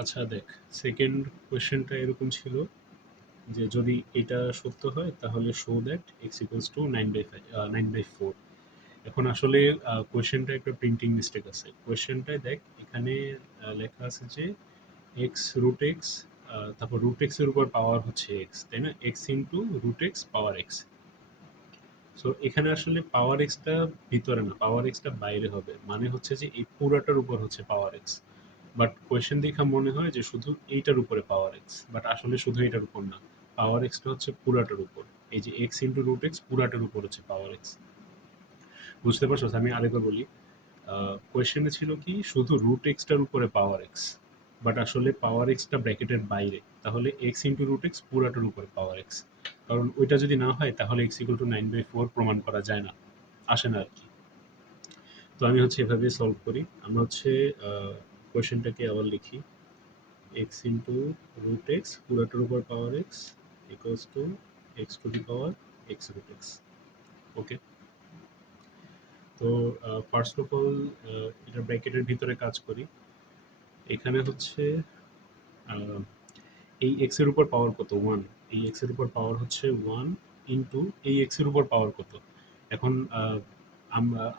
আচ্ছা দেখ, সেকেন্ড কোয়েশ্চেনটা এরকম ছিল যে যদি এটা সত্য হয় তাহলে show that x equals two 9/4। এখন আসলে কোয়েশ্চেনটা একটা প্রিন্টিং মিস্টেক আছে। কোয়েশ্চেনটায় দেখ এখানে লেখা আছে যে এক্স রুট এক্স, তারপর রুট এক্স এর উপর পাওয়ার হচ্ছে এক্স, তাই না? X into root x power x. So এখানে আসলে পাওয়ার এক্সটা ভিতরে না, পাওয়ার এক্সটা বাইরে হবে, মানে হচ্ছে যে এই পুরাটার উপর হচ্ছে পাওয়ার এক্স। বাট কোয়েশ্চেন দেখা মনে হয় যে শুধু এইটার উপরে পাওয়ার এক্স, বাট আসলে শুধু এটার উপর না, পাওয়ার এক্সটা হচ্ছে পুরাটার উপর। এই যে এক্স ইন্টু রুট এক্স পুরাটার উপর হচ্ছে পাওয়ার এক্স। বুঝতে পারছো? আমি আরেকবার বলি। কোয়েশ্চেনে ছিল কি শুধু রুট এক্সটার উপরে পাওয়ার এক্স, বাট আসলে পাওয়ার এক্সটা ব্র্যাকেটের বাইরে, তাহলে এক্স ইন্টু রুট এক্স পুরাটার উপরে পাওয়ার এক্স। কারণ ওইটা যদি না হয় তাহলে এক্স ইকুয়াল টু 9/4 প্রমাণ করা যায় না, আসে না আর কি। তো আমি হচ্ছে এভাবে সলভ করি। আমরা হচ্ছে কোয়েশ্চেনটাকে আবার লিখি। এক্স ইন্টু রুট এক্স পুরাটার উপর power X equals to X to the power x root X. Okay. তো ফার্স্ট অফ অল এটা ব্র্যাকেটের ভিতরে কাজ করি। এখানে হচ্ছে আহ, এই এক্স এর উপর পাওয়ার কত? ওয়ান। এই এক্স এর উপর পাওয়ার হচ্ছে ওয়ান ইন্টু এই এক্স এর উপর পাওয়ার কত? এখন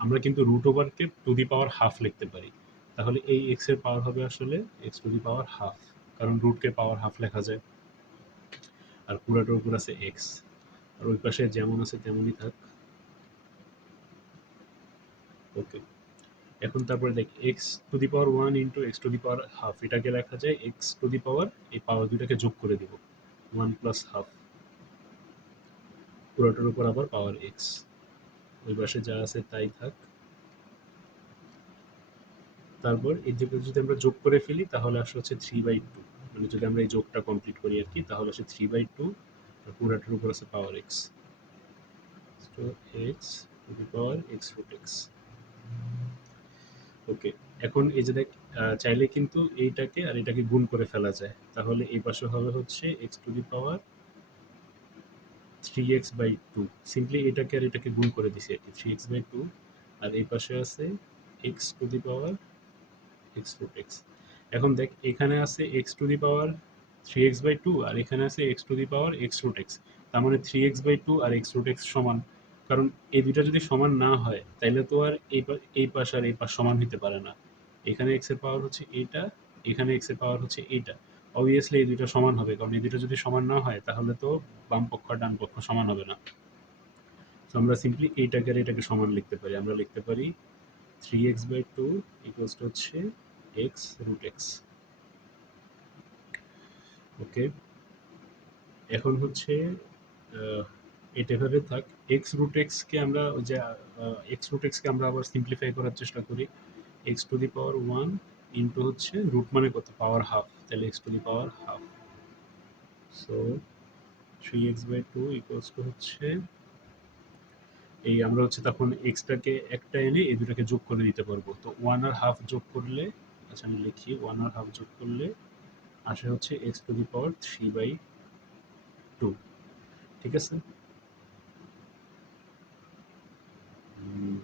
আমরা কিন্তু রুট ওভারকে টু দি পাওয়ার হাফ লিখতে পারি। তাহলে এই এক্স এর পাওয়ার হবে আসলে X to the power half, কারণ রুটকে পাওয়ার হাফ লেখা যায়। আর পুরাটার উপর আছে এক্স, আর ওই পাশে যেমন আছে তেমনই থাক। ওকে। এখন তারপরে দেখ x to the power one into x to the power half, এটাকে লেখা যায় এক্স টু দি পাওয়ার, এই পাওয়ার দুইটাকে যোগ করে দিব, ওয়ান প্লাস হাফ, পুরোটার উপর আবার পাওয়ার এক্স, ওই পাশে যা আছে তাই থাক। তারপর এই দুটো যদি আমরা যোগ করে ফেলি তাহলে আসলে হচ্ছে 3/2, মানে যদি আমরা এই যোগটা কমপ্লিট করি আর কি, তাহলে হচ্ছে 3/2, পুরোটার উপর আছে পাওয়ার এক্স। তো X to the power x root X. Okay. এখন এই যে দেখ, চাইলে কিন্তু এইটাকে আর এটাকে গুণ করে ফেলা যায়, তাহলে এই পাশে হবে হচ্ছে x to the power 3x/2। Simply এটাকে আর এটাকে গুণ করে দিছি আর কি, 3x/2। আর এই পাশে আছে x to the power x root x. এখন দেখ এখানে আছে x to the power 3x/2 আর এখানে আছে x to the power x root x. তার মানে 3x/2 আর এক্স রুট এক্স সমান। কারণ এই দুইটা যদি সমান না হয় তাইলে তো আর এই পাশ আর এই পাশ সমান হতে পারে না। এখানে এক্স এর পাওয়ার হচ্ছে এইটা, এখানে এক্স এর পাওয়ার হচ্ছে এইটা। অবভিয়াসলি এই দুইটা সমান হবে, কারণ এই দুইটা যদি সমান না হয় তাহলে তো বাম পক্ষ আর ডান পক্ষ সমান হবে না। তো আমরা সিম্পলি এইটাকে আর এটাকে সমান লিখতে পারি। আমরা লিখতে পারি 3x/2 ইকুয়ালস টু হচ্ছে এক্স রুট এক্স। ওকে। এখন হচ্ছে আহ, এটা এভাবে থাক। এক্স রুট এক্সকে আমরা ওই যে এক্স রুট এক্সকে আমরা আবার সিম্পলিফাই করার চেষ্টা করি। X to the power one into হচ্ছে রুট মানে কত? পাওয়ার হাফ, তাহলে x to the power half. So 3x/2 equals to হচ্ছে এই আমরা হচ্ছে তখন এক্সটাকে একটা এনে এই দুটাকে যোগ করে দিতে পারবো। তো ওয়ান আর হাফ যোগ করলে, আচ্ছা আমি লিখি, ওয়ান আর হাফ যোগ করলে আসে হচ্ছে এক্স টু দি পাওয়ার 3/2। ঠিক আছে। উম,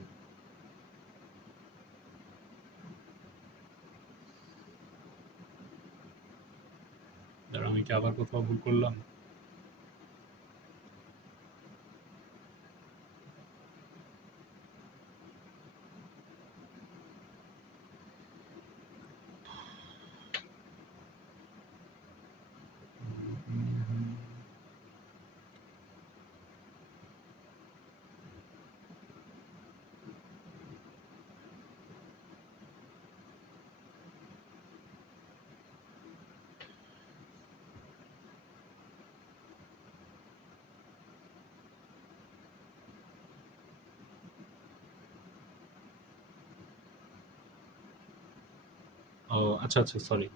দাঁড়া, আমি কি আবার কোথাও ভুল করলাম? ও আচ্ছা আচ্ছা, সরি।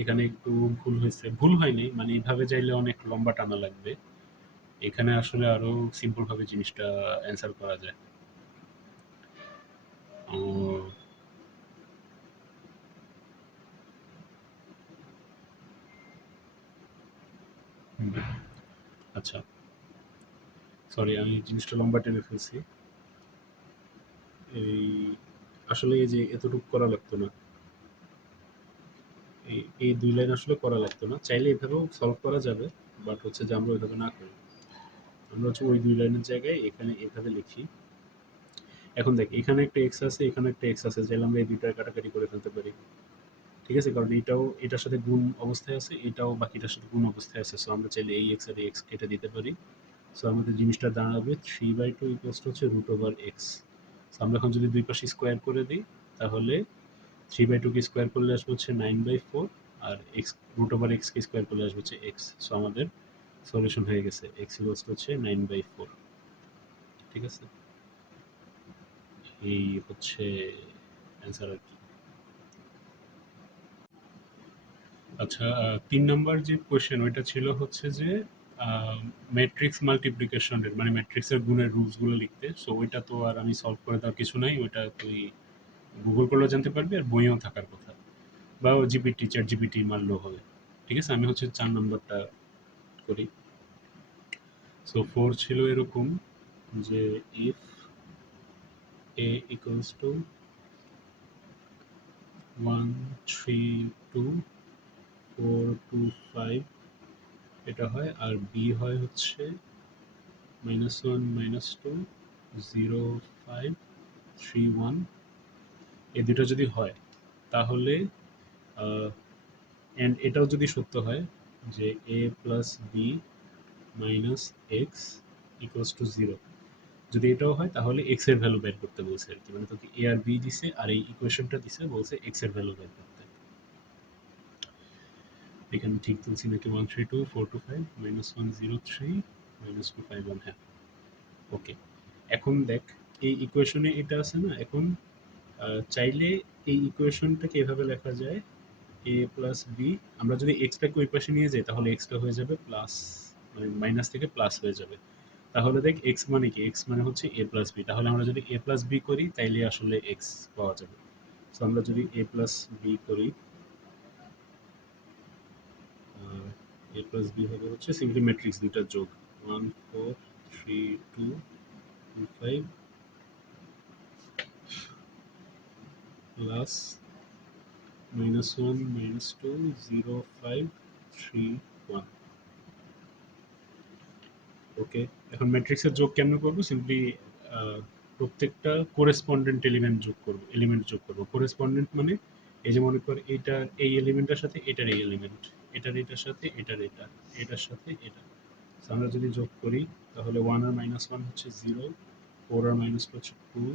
এখানে একটু ভুল হয়েছে, ভুল হয়নি, মানে এইভাবে চাইলে অনেক লম্বা টানা লাগবে। এখানে আসলে আরো সিম্পল ভাবে জিনিসটা অ্যান্সার করা যায়। ও, হুম, আচ্ছা, সরি আমি জিনিসটা লম্বা টেনে ফেলছি। এই আসলে এই যে এতটুকু করা লাগতো না। এই ২ লাইন আসলে করা লাগতো না। চাইলে এভাবেও সলভ করা যাবে। বাট হচ্ছে যে আমরা ওইভাবে না করি। আমরা হচ্ছে ওই ২ লাইনের জায়গায় এখানে এভাবে লিখি। এখন দেখ এখানে একটা x আছে, এখানে একটা x আছে। চাইলে আমরা এই ২ টার কাটাকাটি করে ফেলতে পারি। ঠিক আছে? কারণ এটাও এটার সাথে গুণ অবস্থায় আছে, এটাও বাকিটার সাথে গুণ অবস্থায় আছে। সো আমরা চাইলে এই x আর এই x কেটে দিতে পারি। সো আমাদের জিনিসটা দাঁড়াবে 3/2 ইকুয়ালস টু হচ্ছে √x। সো আমরা এখন যদি দুই পাশে স্কোয়ার করে দিই তাহলে 3/2 কে স্কোয়ার করলে আসবে হচ্ছে 9/4 আর x √x কে স্কোয়ার করলে আসবে হচ্ছে x। সো আমাদের সলিউশন হয়ে গেছে। x ইকুয়ালস টু হচ্ছে 9/4। ঠিক আছে? এই হচ্ছে অ্যান্সার আর কি। আচ্ছা ৩ নাম্বার যে কোয়েশ্চেন ওইটা ছিল হচ্ছে যে ম্যাট্রিক্স মাল্টিপ্লিকেশনের মানে ম্যাট্রিক্সের গুণের রুলসগুলো লিখতে। সো ওইটা তো আর আমি সলভ করে দেওয়ার কিছু নাই। ওইটা তুই গুগল করলেও জানতে পারবি আর বইয়েও থাকার কথা। বা জিপিটি চ্যাট জিপিটি মারলেও হবে। ঠিক আছে? আমি হচ্ছে ৪ নম্বরটা করি। সো 4 ছিল এরকম যে ইফ a equals to 1 3 2 4 2 5 এটা হয় আর b হয় হচ্ছে -1 -2 0 5 3 1 এই দুটো যদি হয় তাহলে এন্ড এটাও যদি সত্য হয় যে a plus B minus x equals to 0 যদি এটাও হয় তাহলে x এর ভ্যালু বের করতে বলছে আর কি। মানে তোকে a আর b দিছে আর এই ইকুয়েশনটা দিছে বলছে x এর ভ্যালু বের করতে। এখানে ঠিক তুলছি নাকি 1 3 2 4 2 5 -1 0 3 -2 5 1 হ্যাঁ ওকে। এখন দেখ এই ইকুয়েশনে এটা আছে না এখন চাইলে এই ইকুয়েশনটাকে এভাবে লেখা যায় এ প্লাস বি। আমরা যদি এক্সটাকে ওই পাশে নিয়ে যাই তাহলে এক্সটা হয়ে যাবে প্লাস মানে মাইনাস থেকে প্লাস হয়ে যাবে। তাহলে দেখ এক্স মানে কি এক্স মানে হচ্ছে এ প্লাস বি। তাহলে আমরা যদি এ প্লাস বি করি তাইলে আসলে এক্স পাওয়া যাবে। সো আমরা যদি এ প্লাস বি করি এ প্লাস বি হবে হচ্ছে সিম্পলি ম্যাট্রিক্স দুইটার যোগ 1 4 3 2 2 5 প্লাস -1 -2 0 5 3 1 ওকে। এখন ম্যাট্রিক্সের যোগ কেমনে করবো সিম্পলি প্রত্যেকটা কোরেসপন্ডেন্ট এলিমেন্ট যোগ করবো। কোরেসপন্ডেন্ট মানে এই যে মনে কর এইটার এই এলিমেন্টের সাথে এটার এই এলিমেন্ট, এটার সাথে এটার এটা, এটার সাথে এটা। So আমরা যদি যোগ করি তাহলে 1 আর -1 হচ্ছে 0, 4 আর -2 হচ্ছে 2,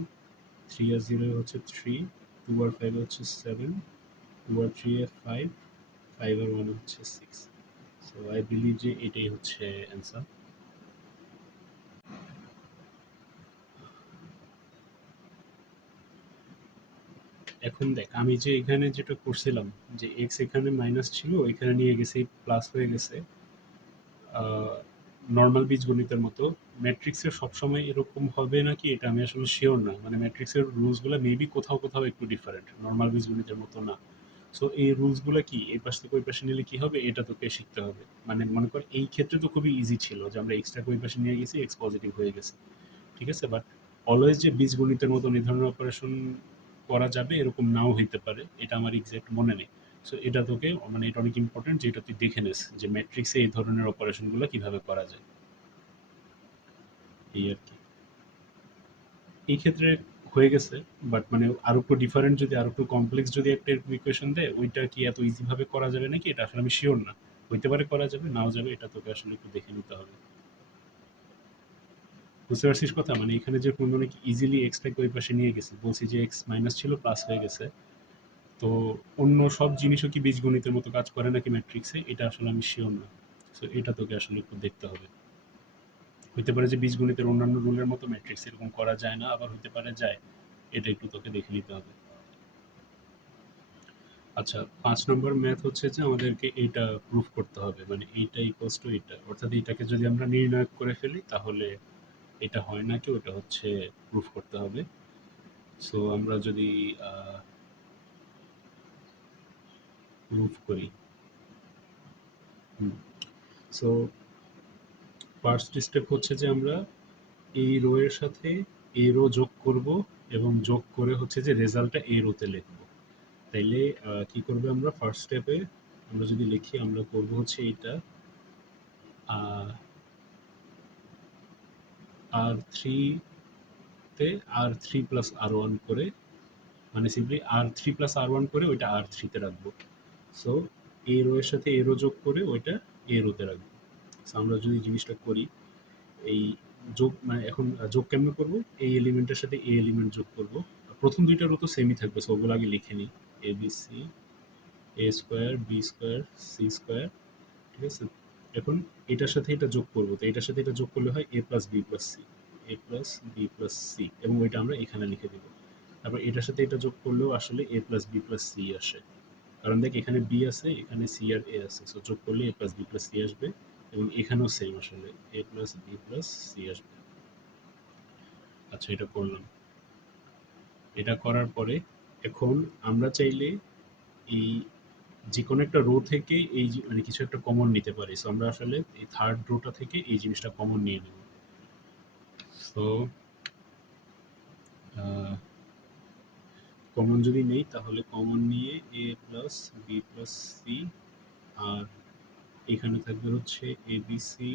3 আর 0 হচ্ছে 3, 2 আর 5 হচ্ছে 7, 2 আর 3 এ 5, 5 আর 1 হচ্ছে 6। সো আই বিলিভ যে এটাই হচ্ছে অ্যান্সার। এখন দেখ আমি যে এখানে যেটা করছিলাম যে এক্স এখানে মাইনাস ছিল এখানে নিয়ে গেছে প্লাস হয়ে গেছে নর্মাল বীজগণিতের মতো। ম্যাট্রিক্সের সবসময় এরকম হবে নাকি এটা আমি আসলে শিওর না। মানে ম্যাট্রিক্সের রুলসগুলো মেবি কোথাও কোথাও একটু ডিফারেন্ট, নর্মাল বীজগণিতের মতো না। সো এই রুলসগুলো কি এই পাশ থেকে ওই পাশে নিলে কি হবে এটা তোকে শিখতে হবে। মানে মনে কর এই ক্ষেত্রে তো খুবই ইজি ছিল যে আমরা এক্সট্রাকে ওই পাশে নিয়ে গেছি এক্স পজিটিভ হয়ে গেছে। ঠিক আছে? বাট অলওয়েজ যে বীজগণিতের মতো এই ধরনের অপারেশন করা যাবে এরকম নাও হইতে পারে। এটা আমার এক্সাক্ট মনে নেই। সো এটা তোকে মানে এটা অনেক ইম্পর্টেন্ট যে এটা তুই দেখে নিস যে ম্যাট্রিক্সে এই ধরনের অপারেশনগুলো কিভাবে করা যায়। এই আর কি। এই ক্ষেত্রে হয়ে গেছে। বাট মানে আরো একটু ডিফারেন্ট যদি আরো একটু কমপ্লেক্স যদি একটা ইকুয়েশন দেয় ওইটা কি এত ইজি ভাবে করা যাবে নাকি এটা আসলে আমি শিওর না। হইতে পারে করা যাবে নাও যাবে এটা তোকে আসলে একটু দেখে নিতে হবে। বুঝতে পারছিস কথা? মানে এখানে যে কোন অনেক ইজিলি এক্সটাকে ওই পাশে নিয়ে গেছে বলছি যে এক্স মাইনাস ছিল প্লাস হয়ে গেছে। তো অন্য সব জিনিসও কি বীজগণিতের মতো কাজ করে নাকি ম্যাট্রিক্সে এটা আসলে আমি শিওর না। সো এটা তোকে আসলে একটু দেখতে হবে। হইতে পারে যে বীজগণিতের অন্যান্য রুলের মতো ম্যাট্রিক্স এরকম করা যায় না, আবার হইতে পারে যায়। এটা একটু তোকে দেখে নিতে হবে। আচ্ছা ৫ নম্বর ম্যাথ হচ্ছে যে আমাদেরকে এইটা প্রুফ করতে হবে। মানে এইটা ইকুয়ালস টু এইটা। অর্থাৎ এইটাকে যদি আমরা নির্ণয় করে ফেলি তাহলে এটা হয় নাকি ওটা হচ্ছে প্রুফ করতে হবে। সো আমরা যদি প্রুফ করি। হুম। সো ফার্স্ট স্টেপ হচ্ছে যে আমরা এই রো এর সাথে এই রো যোগ করব এবং যোগ করে হচ্ছে যে রেজাল্টটা এই রোতে লিখব। তাইলে কি করবে আমরা ফার্স্ট স্টেপে আমরা যদি লিখি আমরা করব হচ্ছে এটা আর থ্রিতে আর থ্রি প্লাস আর ওয়ান করে মানে সিম্পলি আর থ্রি প্লাস আর ওয়ান করে ওইটা আর থ্রিতে রাখবো। সো এ রো এর সাথে এ রো যোগ করে ওইটা এ রোতে রাখবো। সো আমরা যদি জিনিসটা করি এই যোগ মানে এখন যোগ কেমনে করবো, এই এলিমেন্টের সাথে এই এলিমেন্ট যোগ করব। প্রথম দুইটা রো তো সেমই থাকবে, সো ওগুলো আগে লিখে নিই। A B C A square B square C square, ঠিক আছে। এখন এটার সাথে এটা যোগ করবো, তো এটার সাথে এটা যোগ করলে হয় এ প্লাস বি প্লাস সি, এ প্লাস বি প্লাস সি, এবং ওইটা আমরা এখানে লিখে দেবো। তারপর এটার সাথে এটা যোগ করলেও আসলে এ প্লাস বি প্লাস সি আসে, কারণ দেখ এখানে বি আছে এখানে সি আর এ আছে, সো যোগ করলে a plus B plus C আসবে, এবং এখানেও সেম আসলে এ প্লাস বি প্লাস সি আসবে। আচ্ছা, এটা করলাম। এটা করার পরে এখন আমরা চাইলে এই যে কোনো একটা রো থেকে এই মানে কিছু একটা কমন নিতে পারি, সো আমরা আসলে এই থার্ড রোটা থেকে এই জিনিসটা কমন নিয়ে নেব। সো কমন যদি নেই তাহলে কমন নিয়ে A plus B plus C, আর এখানে থাকবে হচ্ছে A B C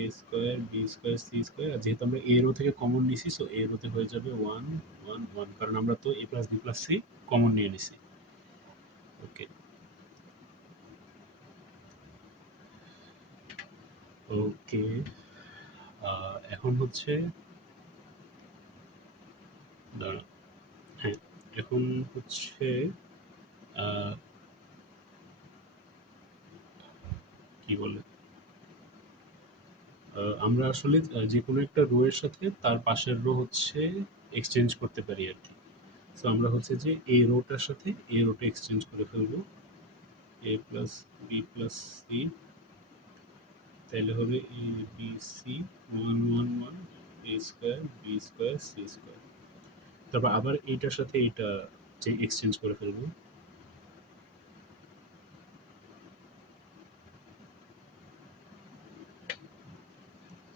A square B square C square, আর যেহেতু আমরা এ রো থেকে কমন নিছি সো এ রোতে হয়ে যাবে ওয়ান ওয়ান ওয়ান, কারণ আমরা তো A plus B plus C common নিয়ে নিছি। ওকে, ওকে। এখন হচ্ছে দাঁড়া, হ্যাঁ, এখন হচ্ছে আহ, কি বলে আমরা আসলে যে কোনো একটা রো এর সাথে তার পাশের রো হচ্ছে এক্সচেঞ্জ করতে পারি আর কি। সো আমরা হচ্ছে যে এই রোটার সাথে এই রোটা এক্সচেঞ্জ করে ফেলবো, A plus B plus C, তাহলে হবে A B C one one one A square B square C square. তারপর আবার এইটার সাথে এটা যে এক্সচেঞ্জ করে ফেলবো,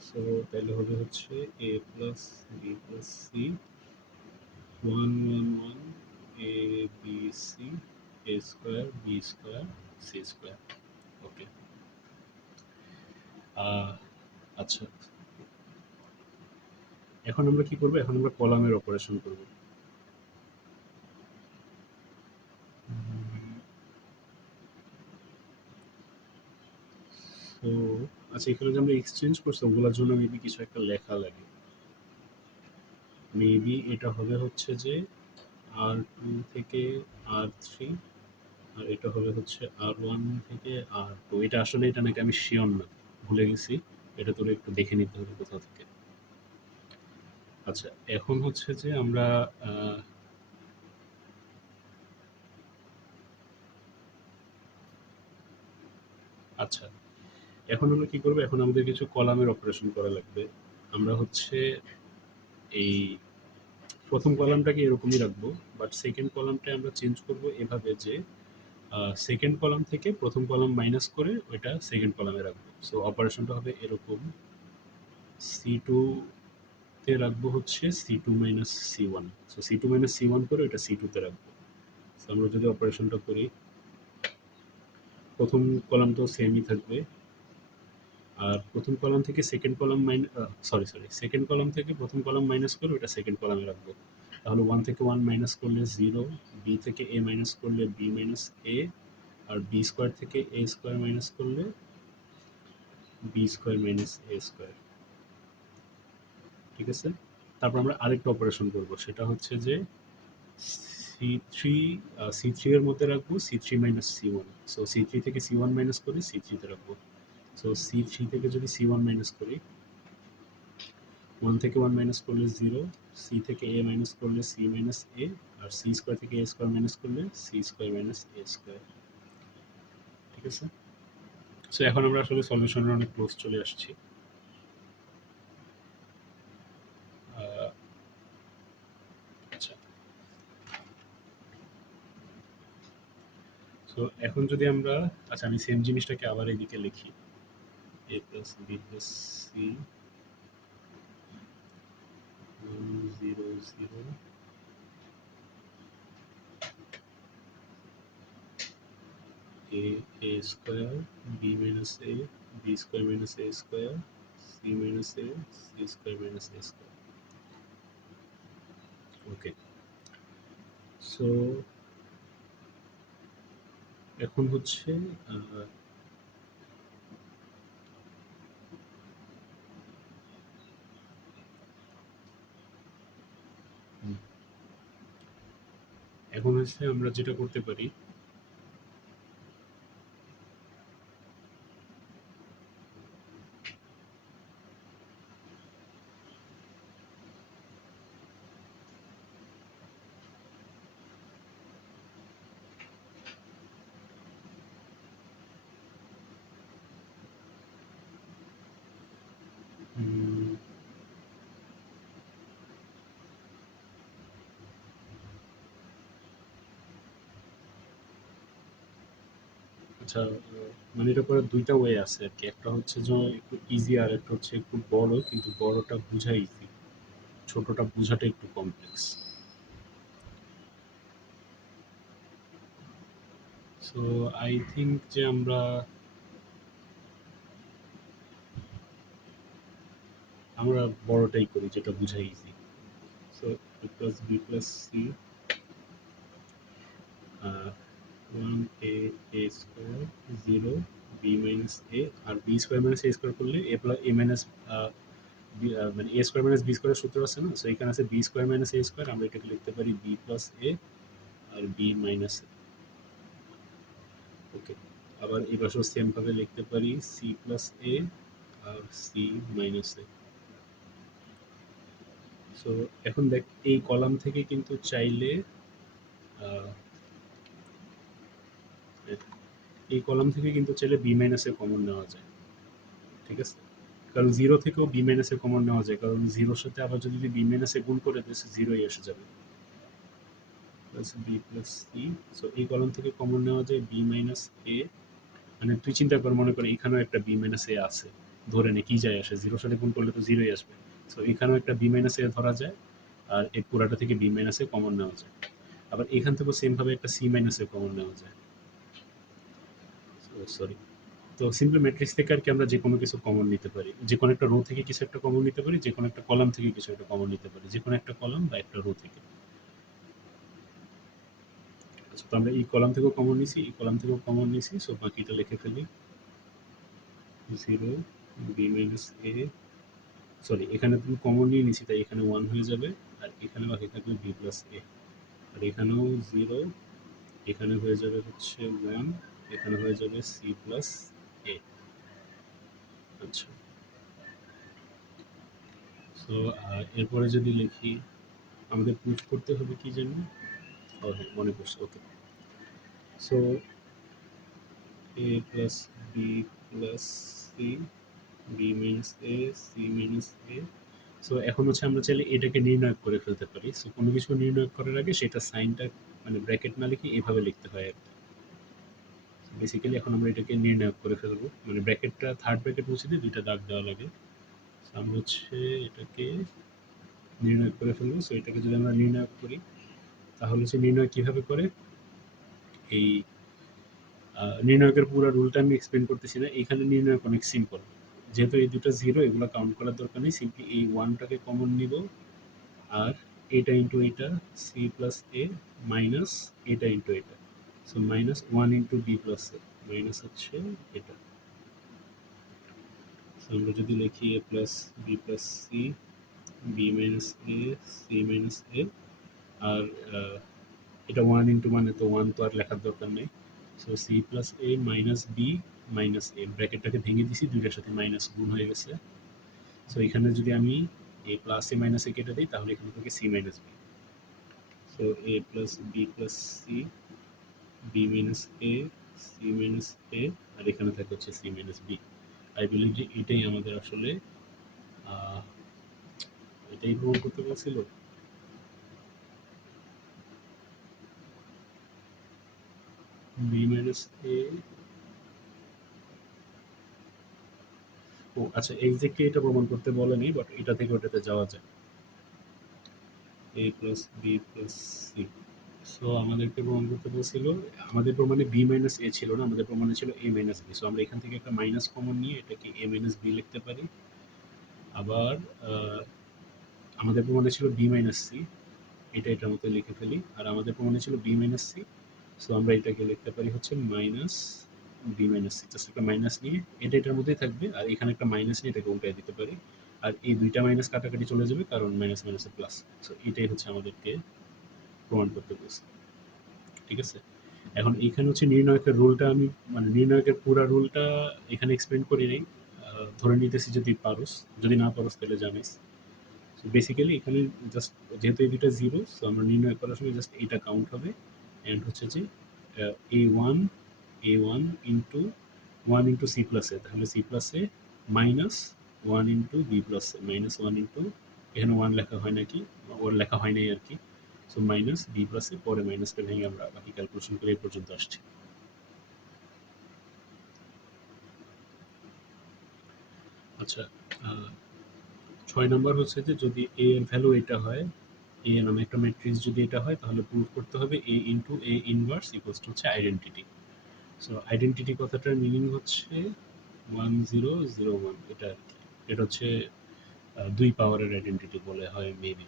সো তাহলে হবে হচ্ছে A plus B plus C one one one A B C A square B square C square. Okay. আচ্ছা, এখন আমরা কি করবো, এখন আমরা কলামের অপারেশন করবো। তো আচ্ছা, এখানে যে আমরা এক্সচেঞ্জ করছি ওগুলোর জন্য মেবি কিছু একটা লেখা লাগে। মেবি এটা হবে হচ্ছে যে আর টু থেকে আর থ্রি, আর এটা হবে হচ্ছে আর ওয়ান থেকে আর টু। এটা আসলে এটা নাকি আমি শিওর না, ভুলে গেছি। এটা তোরা একটু দেখে নিতে হবে কোথাও থেকে। আচ্ছা, এখন হচ্ছে যে আমরা আহ, আচ্ছা, এখন আমরা কি করবো, এখন আমাদের কিছু কলামের অপারেশন করা লাগবে। আমরা হচ্ছে এই প্রথম কলামটাকে এরকমই রাখবো, বাট সেকেন্ড কলামটা আমরা চেঞ্জ করব এভাবে যে সেকেন্ড কলাম থেকে প্রথম কলাম মাইনাস করে ওইটা সেকেন্ড কলামে রাখবো। সো অপারেশনটা হবে এরকম, সি টু তে রাখবো হচ্ছে c two minus c one, so c two minus c one করে ওইটা সি টুতে রাখবো। সো আমরা যদি অপারেশনটা করি, প্রথম কলাম তো সেমই থাকবে, আর প্রথম কলাম থেকে second column sorry sorry second column থেকে প্রথম কলাম মাইনাস করে ওটা সেকেন্ড কলামে রাখবো। তাহলে ওয়ান থেকে ওয়ান মাইনাস করলে জিরো, বি থেকে এ মাইনাস করলে বি মাইনাস এ, আর বি স্কোয়ার থেকে এ স্কোয়ার মাইনাস করলে B square minus a square, ঠিক আছে। তারপর আমরা আরেকটা অপারেশন করবো, সেটা হচ্ছে যে সি থ্রি, সি থ্রি এর মধ্যে রাখবো c three minus c one. So c three থেকে সি ওয়ান মাইনাস করে সি থ্রিতে রাখবো। সো সি থ্রি থেকে যদি সি ওয়ান মাইনাস করি, ওয়ান থেকে ওয়ান মাইনাস করলে জিরো, সি থেকে এ মাইনাস করলে সি মাইনাস এ, আর সি স্কোয়ার থেকে এ স্কোয়ার মাইনাস করলে c square minus a square, ঠিক আছে। সো এখন আমরা আসলে সলিউশনের অনেক ক্লোজ চলে আসছি। আহ, আচ্ছা, সো এখন যদি আমরা, আচ্ছা আমি সেম জিনিসটাকে আবার এদিকে লিখি, A plus B plus C zero zero a square b minus a b square minus a square c minus a c square minus a square. Okay, so এখন হচ্ছে এখন হচ্ছে আমরা যেটা করতে পারি, উম, আচ্ছা, মানে এটা করার দুইটা ওয়ে আছে আর কি। একটা হচ্ছে যে একটু ইজি, আর একটা হচ্ছে একটু বড়, কিন্তু বড়টা বোঝা ইজি, ছোটটা বোঝাটা একটু কমপ্লেক্স। সো আই থিঙ্ক যে আমরা আমরা বড়টাই করি, যেটা বোঝা easy. So a plus B plus C, one A square, zero b minus এ, আর b square minus a square করলে এ প্লাস এ মাইনাস, মানে এ স্কোয়ার মাইনাস বি স্কোয়ারের সূত্র আছে না, সো এখানে আছে B square minus a square, আমরা এটাকে লিখতে পারি বি প্লাস এ আর বি মাইনাস এ। ওকে, আবার এই পাশেও সেম ভাবে লিখতে পারি সি প্লাস এ আর সি মাইনাস এ। সো এখন দেখ, এই কলাম থেকে কিন্তু চাইলে আহ, এই কলাম থেকে কিন্তু চাইলে বি মাইনাস এ কমন নেওয়া যায়, ঠিক আছে? কারণ জিরো থেকেও বি মাইনাস এ কমন নেওয়া যায়, কারণ জিরোর সাথে আবার যদি বি মাইনাস এ গুণ করে দিয়েছে, জিরোই এসে যাবে, plus B plus C. So এই কলাম থেকে কমন নেওয়া যায় বি মাইনাস এ। মানে তুই চিন্তা কর, মনে কর এখানেও একটা বি মাইনাস এ আছে, ধরে নে, কি যায় আসে, জিরোর সাথে গুণ করলে তো জিরোই আসবে। সো এখানেও একটা বি মাইনাস এ ধরা যায়, আর এই পুরাটা থেকে বি মাইনাস এ কমন নেওয়া যায়। আবার এখান থেকেও সেম ভাবে একটা সি মাইনাস এ কমন নেওয়া যায়। সরি, তো সিম্পল ম্যাট্রিক্স থেকে আর কি আমরা যে কোনো কিছু কমন নিতে পারি, যে কোনো একটা রো থেকে কিছু একটা কমন নিতে পারি, যে কোনো একটা কলাম থেকে কিছু একটা কমন নিতে পারি, যে কোনো একটা কলাম বা একটা রো থেকে। আচ্ছা, তো আমরা এই কলাম থেকেও কমন নিছি, এই কলাম থেকেও কমন নিছি, সো বাকিটা লিখে ফেলি। জিরো বি মাইনাস এ, সরি এখানে তুমি কমন নিয়ে নিছি তাই এখানে ওয়ান হয়ে যাবে, আর এখানে বাকি থাকবে বি প্লাস এ, আর এখানেও জিরো, এখানে হয়ে যাবে হচ্ছে ওয়ান, এখানে হয়ে যাবে সি প্লাস এ। আচ্ছা, সো এরপরে যদি লিখি, আমাদের প্রুফ করতে হবে কি জানি, ও হ্যাঁ মনে পড়ছে, okay. So A plus B plus C, B minus A, C minus A. So এখন হচ্ছে আমরা চাইলে এটাকে নির্ণয় করে ফেলতে পারি। সো কোনো কিছু নির্ণয় করার আগে সেটা সাইনটা, মানে ব্র্যাকেট না লিখে এভাবে লিখতে হয় আর কি। বেসিক্যালি এখন আমরা এটাকে নির্ণয় করে ফেলবো, মানে ব্র্যাকেটটা থার্ড ব্র্যাকেট মুছে দিয়ে দুইটা দাগ দেওয়া লাগে। So আমরা হচ্ছে এটাকে নির্ণয় করে ফেলবো। সো এটাকে যদি আমরা নির্ণয় করি, তাহলে হচ্ছে নির্ণয় কিভাবে করে, এই নির্ণয়কের পুরো রুলটা আমি এক্সপ্লেন করতেছি না, এখানে নির্ণয়ক অনেক সিম্পল। যেহেতু এই দুটো জিরো, এগুলো কাউন্ট করার দরকার নেই, সিম্পলি এই ওয়ানটাকে কমন নিব, আর এটা ইন্টু এটা, সি প্লাস এ মাইনাস এটা ইন্টু এটা, so minus one into B plus A, minus হচ্ছে এটা। সো আমরা যদি লিখি A plus B plus C, B minus A, C minus এ, আর এটা ওয়ান ইন্টু মানে তো ওয়ান তো আর লেখার দরকার নেই। So C plus A minus B minus এ, ব্র্যাকেটটাকে ভেঙে দিছি, দুইটার সাথে মাইনাস গুণ হয়ে গেছে। সো এখানে যদি আমি এ প্লাস এ মাইনাস এ কেটে দিই, তাহলে এখানে থেকে C minus B. So A plus B plus C, B minus A, C minus এ, আর এখানে থাকে হচ্ছে C minus B. I believe যে এটাই আমাদের আসলে আহ, এটাই প্রমাণ করতে বলছিল। বি মাইনাস এ, ও আচ্ছা, এক্স্যাক্টলি এটা প্রমাণ করতে বলেনি, বাট এটা থেকে ওটাতে যাওয়া যায়। A plus B plus C, so আমাদেরকে প্রমাণ করতে বলছিল, আমাদের প্রমাণে বি মাইনাস এ ছিল না, আমাদের প্রমাণে ছিল এ মাইনাস বি। সো আমরা এখান থেকে একটা মাইনাস কমন নিয়ে এটাকে এ মাইনাস বি লিখতে পারি। আবার আমাদের প্রমাণে ছিল বি মাইনাস সি, এটা এটার মতো লিখে ফেলি। আর আমাদের প্রমাণে ছিল বি মাইনাস সি, সো আমরা এটাকে লিখতে পারি হচ্ছে minus B minus c. Just একটা মাইনাস নিয়ে এটা এটার মধ্যেই থাকবে, আর এখানে একটা মাইনাস নিয়ে এটাকে উল্টায় দিতে পারি। আর এই দুইটা মাইনাস কাটাকাটি চলে যাবে, কারণ মাইনাস মাইনাসে প্লাস। সো এটাই হচ্ছে আমাদেরকে প্রমাণ করতে বলছে। ঠিক আছে? এখন এইখানে হচ্ছে নির্ণায়কের রুলটা আমি, মানে নির্ণায়কের পুরা রুলটা এখানে এক্সপ্লেন করি নাই। ধরে নিতেছি যদি পারোস, যদি না পারোস তাহলে জানিস। সো বেসিক্যালি এখানে জাস্ট যেহেতু এই দুইটা জিরো, সো আমরা নির্ণয় করার সময় জাস্ট এইটা কাউন্ট হবে। অ্যান্ড হচ্ছে যে A1 A1 into 1 into C plus A, তাহলে C plus A minus 1 into B plus A, minus 1 into, এখানে 1 লেখা হয় নাকি, ওর লেখা হয় নাই আর কি। সো মাইনাস বি প্লাস এ, পরে মাইনাসটা ভেঙে আমরা বাকি ক্যালকুলেশন করে এই পর্যন্ত আসছি। আচ্ছা, 6 নম্বর হচ্ছে যে যদি এ এর ভ্যালু এটা হয়, এ নামে একটা ম্যাট্রিক্স যদি এটা হয়, তাহলে প্রুভ করতে হবে A into A inverse equals to হচ্ছে আইডেন্টিটি। সো আইডেন্টিটি কথাটার মিনিং হচ্ছে 1001, এটা আর কি। এটা হচ্ছে 2 পাওয়ারের আইডেন্টিটি বলে হয় মেবি।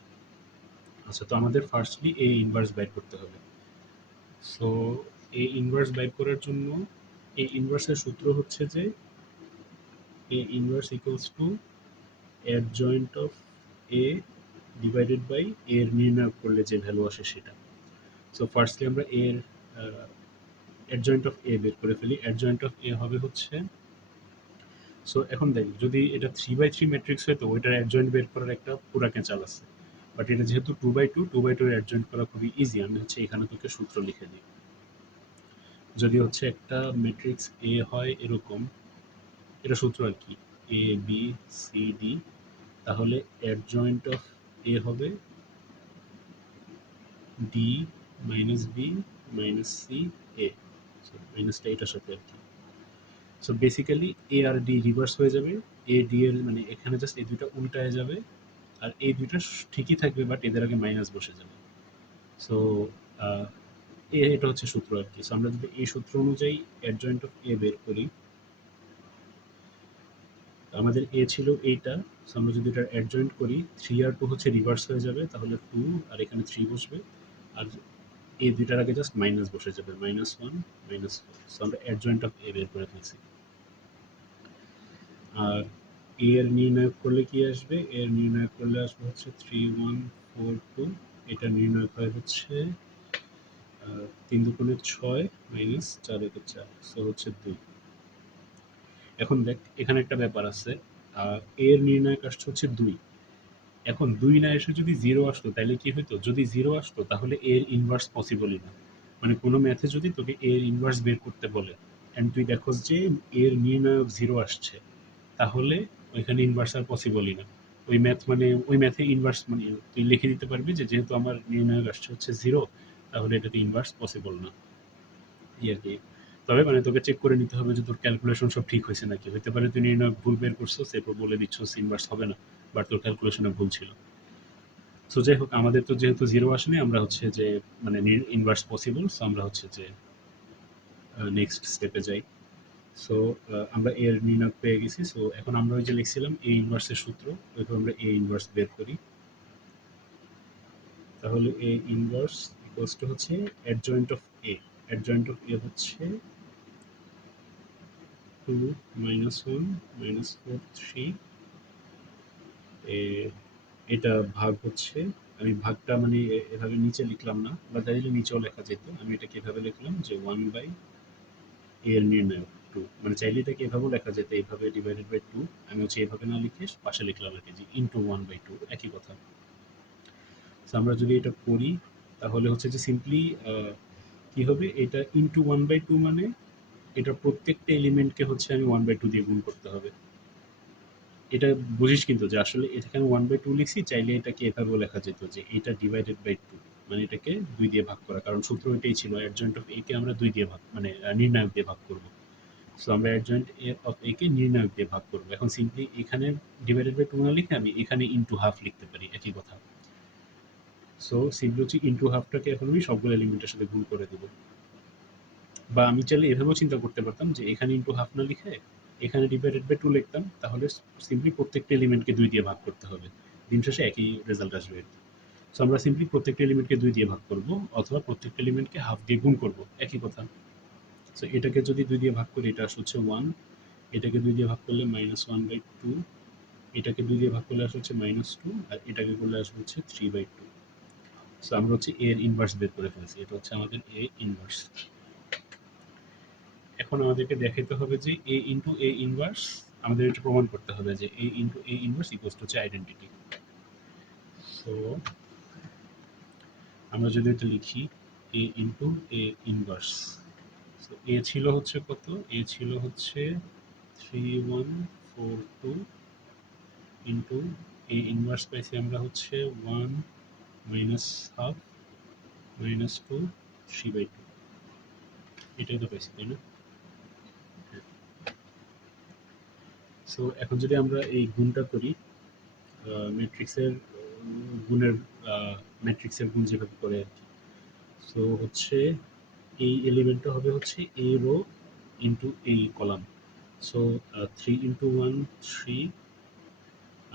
আচ্ছা, তো আমাদের ফার্স্টলি এ ইনভার্স বাইর করতে হবে। সো এ ইনভার্স বাইর করার জন্য এ ইনভার্সের সূত্র হচ্ছে যে A inverse equals to adjoint of A divided by এর নির্ণয় করলে যে ভ্যালু আসে সেটা। সো ফার্স্টলি আমরা এর অ্যাডজয়েন্ট অফ এ বের করে ফেলি। অ্যাডজয়েন্ট অফ এ হবে হচ্ছে, সো এখন দেখ, যদি এটা 3/3 ম্যাট্রিক্স হয় তো ওইটার অ্যাডজয়েন্ট বের করার একটা পুরা ক্যাচাল আছে। বাট এটা যেহেতু 2/2, 2/2 এর অ্যাডজয়েন্ট করা খুবই ইজি। আমি হচ্ছে এখানে তোকে সূত্র লিখে দিই। যদি হচ্ছে একটা ম্যাট্রিক্স এ হয় এরকম, এটা সূত্র আর কি, এ বি সি ডি, তাহলে অ্যাডজয়েন্ট অফ এ হবে D minus B minus C A. মাইনাসটা এটার সাথে আর কি। সো বেসিক্যালি এ আর ডি রিভার্স হয়ে যাবে। এ ডি এর মানে এখানে জাস্ট এই দুইটা উল্টায় যাবে, আর এই দুইটা ঠিকই থাকবে, বাট এদের আগে মাইনাস বসে যাবে। সো এটা হচ্ছে সূত্র আর কি। সো আমরা যদি এই সূত্র অনুযায়ী অ্যাডজয়েন্ট অফ এ বের করি, আমাদের এ ছিল এইটা। সো আমরা যদি এটা অ্যাডজয়েন্ট করি, 3 আর 2 হচ্ছে রিভার্স হয়ে যাবে, তাহলে 2 আর এখানে 3 বসবে। আর এই দুইটার আগে জাস্ট মাইনাস বসে যাবে, -1 -4। সো আমরা অ্যাডজয়েন্ট অফ এ বের করে ফেলছি। আর এ এর নির্ণায়ক করলে কি আসবে? এর নির্ণায়ক করলে আসবে হচ্ছে 3142। এটা নির্ণায়ক হয় হচ্ছে 3×6 - 4×4, সো হচ্ছে 2। এখন দেখ, এখানে একটা ব্যাপার আছে। এর নির্ণায়ক আসছে হচ্ছে 2। এখন 2 না এসে যদি 0 আসতো তাহলে কি হইতো? যদি 0 আসতো তাহলে এর ইনভার্স পসিবলই না। মানে কোনো ম্যাথে যদি তোকে এর ইনভার্স বের করতে বলে, অ্যান্ড তুই দেখোস যে এর নির্ণায়ক 0 আসছে, তাহলে ওইখানে ইনভার্স আর পসিবলই না। ওই ম্যাথ মানে ওই ম্যাথে ইনভার্স মানে তুই লিখে দিতে পারবি যে যেহেতু আমার নির্ণায়ক আসছে হচ্ছে 0, তাহলে এটাতে ইনভার্স পসিবল না। এই আর কি। তবে মানে তোকে চেক করে নিতে হবে যে তোর ক্যালকুলেশন সব ঠিক হয়েছে নাকি। হইতে পারে তুই নির্ণায়ক ভুল বের করছিস, এরপর বলে দিচ্ছিস ইনভার্স হবে না, বাট তোর ক্যালকুলেশনে ভুল ছিল। সো যাই হোক, আমাদের তো যেহেতু 0 আসেনি, আমরা হচ্ছে যে মানে ইনভার্স পসিবল, সো আমরা হচ্ছে যে নেক্সট স্টেপে যাই। সো আমরা এর নির্ণায়ক পেয়ে গেছি। সো এখন আমরা ওই যে লিখছিলাম এ ইনভার্সের সূত্র, ওইভাবে আমরা এ ইনভার্স বের করি। তাহলে এ ইনভার্স ইকুয়ালস টু হচ্ছে adjoint of A. Adjoint of A হচ্ছে 2 -1 -4 3। এটা ভাগ হচ্ছে, আমি ভাগটা মানে এভাবে নিচে লিখলাম না, বা চাইলে নিচেও লেখা যেত। আমি এটাকে এভাবে লিখলাম যে 1/, এর নির্ণায়ক 2, মানে চাইলে এটাকে এভাবেও লেখা যেত, এইভাবে ডিভাইডেড বাই 2। আমি হচ্ছে এইভাবে না লিখে পাশে লিখলাম আর কি, যে ইন্টু 1/2, একই কথা। সো আমরা যদি এটা করি, তাহলে হচ্ছে যে সিম্পলি কি হবে, এটা ইন্টু 1/2 মানে এটা প্রত্যেকটা এলিমেন্টকে হচ্ছে আমি 1/2 দিয়ে গুণ করতে হবে। এটা বুঝিস কিন্তু যে আসলে এটাকে আমি 1/2 লিখছি, চাইলে এটাকে এভাবেও লেখা যেত যে এটা ডিভাইডেড বাই 2, মানে এটাকে 2 দিয়ে ভাগ করা, কারণ সূত্র এটাই ছিল অ্যাডজয়েন্ট অফ এ কে আমরা 2 দিয়ে ভাগ মানে নির্ণায়ক দিয়ে ভাগ করব। সো আমরা অ্যাডজয়েন্ট অফ এ কে নির্ণায়ক দিয়ে ভাগ করব। এখন সিম্পলি এখানে ডিভাইডেড বাই 2 না লিখে আমি এখানে ইনটু হাফ লিখতে পারি, একই কথা। সো সিম্পলি হচ্ছে ইনটু হাফটাকে এখন আমি সবগুলো এলিমেন্টের সাথে গুণ করে দেব। বা আমি চাইলে এভাবেও চিন্তা করতে পারতাম যে এখানে ইনটু হাফ না লিখে এখানে ডিভাইডেড বাই 2 লিখতাম, তাহলে সিম্পলি প্রত্যেকটা এলিমেন্টকে 2 দিয়ে ভাগ করতে হবে। দিন শেষে একই রেজাল্ট আসবে। সো আমরা সিম্পলি প্রত্যেকটা এলিমেন্টকে 2 দিয়ে ভাগ করব, অথবা প্রত্যেকটা এলিমেন্টকে হাফ দিয়ে গুণ করব, একই কথা। সো এটাকে যদি 2 দিয়ে ভাগ করি এটা আসে হচ্ছে 1, এটাকে 2 দিয়ে ভাগ করলে -1/2, এটাকে 2 দিয়ে ভাগ করলে আসে হচ্ছে -2, আর এটাকে করলে আসবে হচ্ছে 3/2। সো আমরা হচ্ছে a এর ইনভার্স বের করে ফেলছি। এটা হচ্ছে আমাদের a ইনভার্স। এখন আমাদেরকে দেখাইতে হবে যে a ইনটু a ইনভার্স, আমাদের এটা প্রমাণ করতে হবে যে a into a inverse equals to হচ্ছে আইডেন্টিটি। সো আমরা যদি এটা লিখি a into a inverse, so a ছিল হচ্ছে কত? a ছিল হচ্ছে 3142 ইনটু a ইনভার্স পাইছি আমরা হচ্ছে 1 মাইনাস হাফ -2 3/2। এটাই তো পাইছি, তাই না? সো এখন যদি আমরা এই গুণটা করি, ম্যাট্রিক্সের গুণের ম্যাট্রিক্সের গুণ যেভাবে করে আর কি। সো হচ্ছে এই এলিমেন্টটা হবে হচ্ছে এ রো ইন্টু এই কলাম। সো 3 ইন্টু 1 3,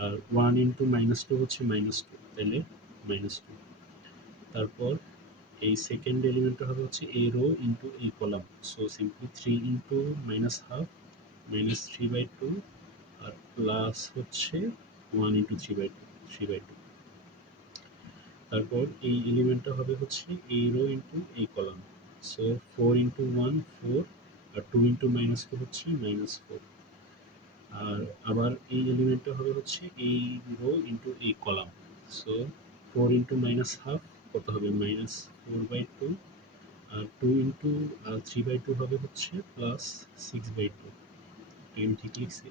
আর 1 ইন্টু -2 হচ্ছে -2, তাহলে -2। তারপর এই সেকেন্ড এলিমেন্টটা হবে হচ্ছে এ রো ইন্টু এই column. So simply 3 into -half -3/2, আর প্লাস হচ্ছে 1 ইন্টু 3/2। তারপর এই এলিমেন্টটা হবে হচ্ছে এই রো ইন্টু এই কলাম। সো 4 ইন্টু 1 4, আর 2 ইন্টু -2 হচ্ছে -4। আর আবার এই এলিমেন্টটা হবে হচ্ছে এই রো ইন্টু এই কলাম। সো 4 ইন্টু -হাফ কত হবে? -4/2, আর 2 ইন্টু 3/2 হবে হচ্ছে +6/2। আমি ঠিক লিখছি?